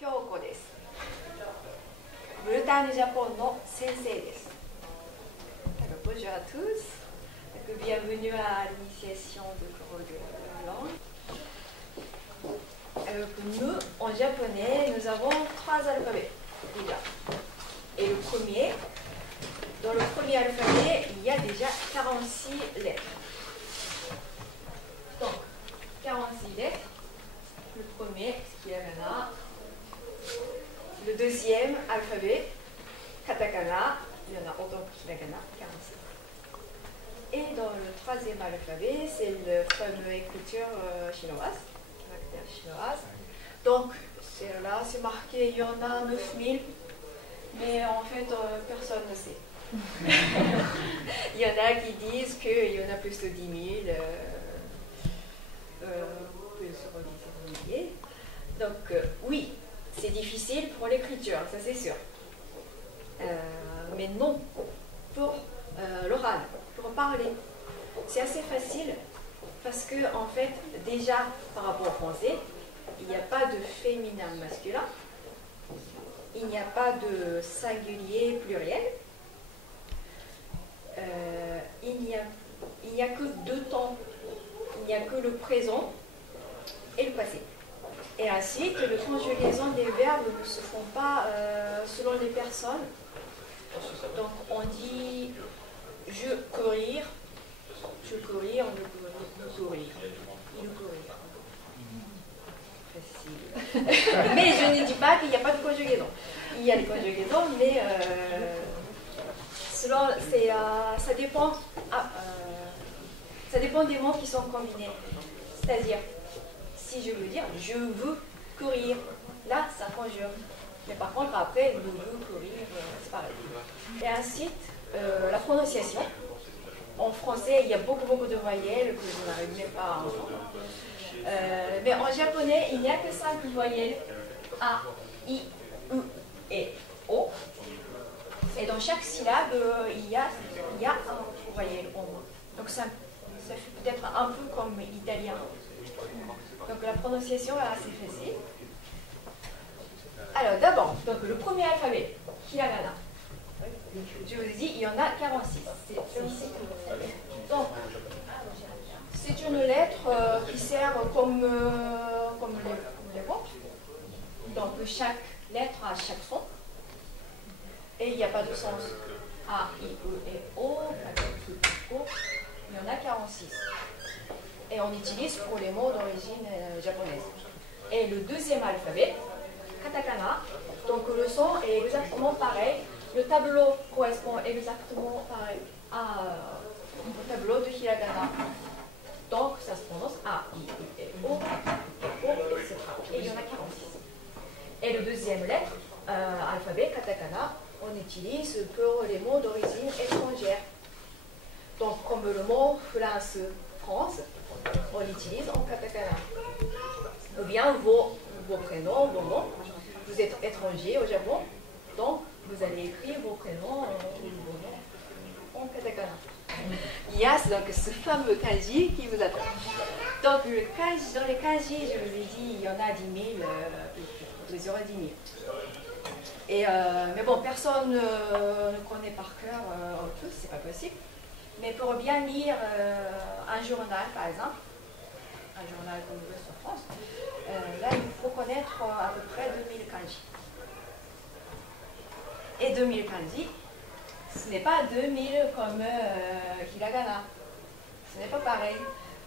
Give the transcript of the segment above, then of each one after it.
京子です。ブルターニュジャポンの先生です。Bonjour à tous. Bienvenue à l'initiation de cours de langue. Nous, en japonais, nous avons 3 alphabets déjà. Et le premier, dans le premier alphabet, il y a déjà 46 lettres. Donc, 46 lettres. Le premier, hiragana. Le deuxième alphabet, katakana. Il y en a autant que hiragana, 46. Et dans le troisième alphabet, c'est le fameux écriture chinoise, caractère chinoise. Donc, là, c'est marqué, il y en a 9000, mais en fait, personne ne sait. Il y en a qui disent qu'il y en a plus de 10 000, plusieurs milliers. Donc, oui, c'est difficile pour l'écriture, ça c'est sûr. Mais non, pour l'oral, pour parler, c'est assez facile parce que, en fait, déjà par rapport au français, il n'y a pas de féminin masculin, il n'y a pas de singulier pluriel, il n'y a que 2 temps, il n'y a que le présent et le passé. Et ensuite, les conjugaisons des verbes ne se font pas selon les personnes. Donc on dit je courir, on veut courir, il courir. Facile. Mais je ne dis pas qu'il n'y a pas de conjugaison. Il y a des conjugaisons, mais selon, ça dépend. Ça dépend des mots qui sont combinés. C'est-à-dire, si je veux dire je veux courir, là ça conjugue. Mais par contre, après, le veux courir, c'est pareil. Et ensuite, la prononciation. En français, il y a beaucoup de voyelles que je n'arrive même pas à entendre. Mais en japonais, il n'y a que 5 voyelles. A, I, U et O. Et dans chaque syllabe, il y a un voyelle en moins. Donc ça fait peut-être un peu comme l'italien. Donc la prononciation est assez facile. Alors d'abord, donc le premier alphabet, hiragana. Je vous ai dit, il y en a 46. C'est ici. Donc, c'est une lettre qui sert comme les vôtres. Donc chaque lettre a chaque son. Et il n'y a pas de sens. A, I, E et O, il y en a 46. Et on utilise pour les mots d'origine japonaise. Et le deuxième alphabet, katakana, donc le son est exactement pareil. Le tableau correspond exactement pareil au tableau de hiragana. Donc ça se prononce A, I, U et O, etc. Et il y en a 46. Et le deuxième lettre, alphabet, katakana, on utilise pour les mots d'origine étrangère. Donc comme le mot France, on l'utilise en katakana. Ou bien vos prénoms, vos noms. Vous êtes étranger au Japon, donc vous allez écrire vos prénoms vos noms en katakana. Il y a donc ce fameux kanji qui vous attend. Donc le kanji, dans les kanji, je vous ai dit, il y en a 10 000, plusieurs 10 000. Mais bon, personne ne connaît par cœur tous, c'est pas possible. Mais pour bien lire un journal, par exemple, un journal comme le sur France, là, il faut connaître à peu près 2000 kanji. Et 2000 kanji, ce n'est pas 2000 comme hiragana. Ce n'est pas pareil.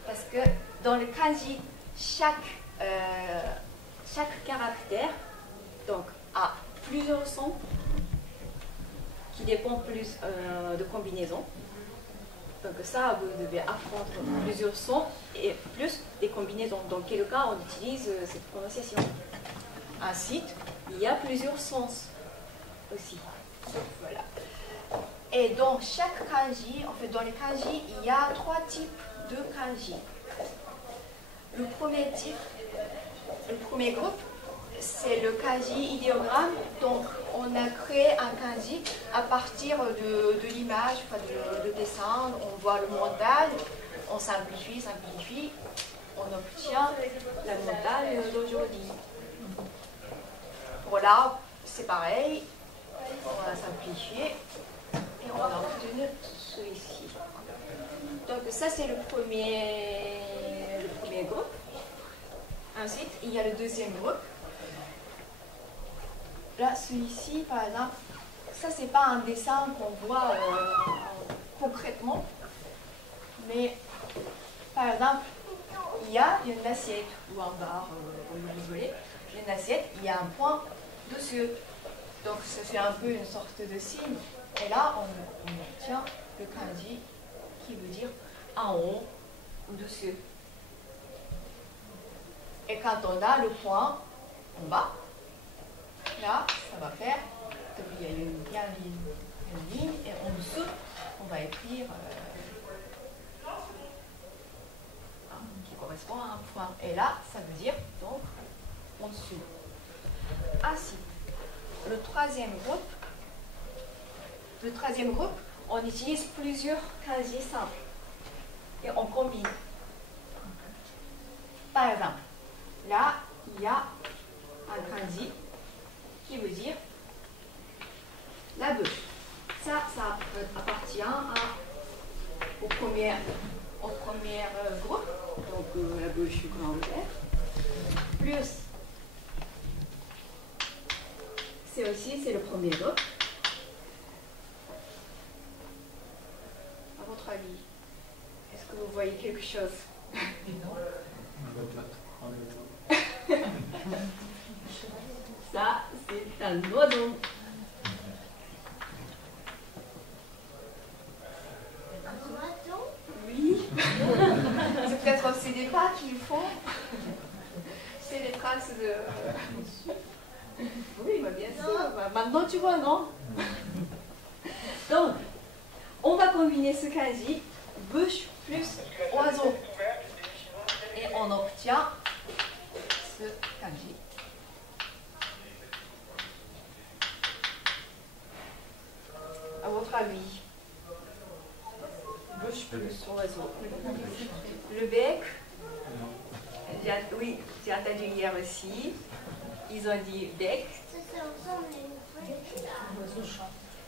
Parce que dans le kanji, chaque caractère donc, a plusieurs sons qui dépendent plus de combinaisons. Donc ça, vous devez apprendre plusieurs sons et plus des combinaisons. Dans quel cas on utilise cette prononciation. Ensuite, il y a plusieurs sens aussi. Voilà. Et dans chaque kanji, en fait dans les kanji, il y a 3 types de kanji. Le premier type, le premier groupe, c'est le kanji idéogramme. Donc on a créé un kanji à partir de l'image, de dessin. On voit le montage, on simplifie, on obtient la montagne d'aujourd'hui. l'arbre, c'est pareil. On va simplifier. Et on a obtenu celui-ci. Donc ça, c'est le premier groupe. Ensuite, il y a le deuxième groupe. Là, celui-ci, par exemple, ça, c'est pas un dessin qu'on voit concrètement. Mais, par exemple, il y a une assiette ou un bar, comme vous voulez. Il y a une assiette, il y a un point dessus. Donc, ça fait un peu une sorte de signe. Et là, on obtient le kanji qui veut dire en haut ou dessus. Et quand on a le point en bas, là, ça va faire, donc il y a une ligne, et en dessous, on va écrire qui correspond à un point. Et là, ça veut dire donc en dessous. Ainsi, le troisième groupe, on utilise plusieurs kanji simples et on combine. Par exemple, là, il y a un kanji qui veut dire la bûche. Ça appartient au premier groupe, donc la bûche grande R, plus, c'est le premier groupe. À votre avis, est-ce que vous voyez quelque chose? Non. Ça, c'est un oiseau. Oui. C'est peut-être aussi des pas qu'il faut. C'est les traces de... Oui, mais bien sûr. Maintenant, tu vois, non? Donc, on va combiner ce kanji, bûche plus oiseau. Et on obtient ce kanji. À votre avis, bûche plus oiseau. Le bec, oui, j'ai entendu hier aussi. Ils ont dit bec.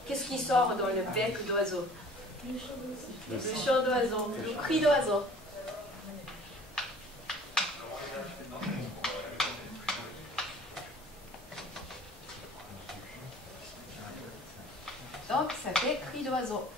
Qu'est-ce qui sort dans le bec d'oiseau? Le chant d'oiseau, le cri d'oiseau. Donc, ça fait cri d'oiseau.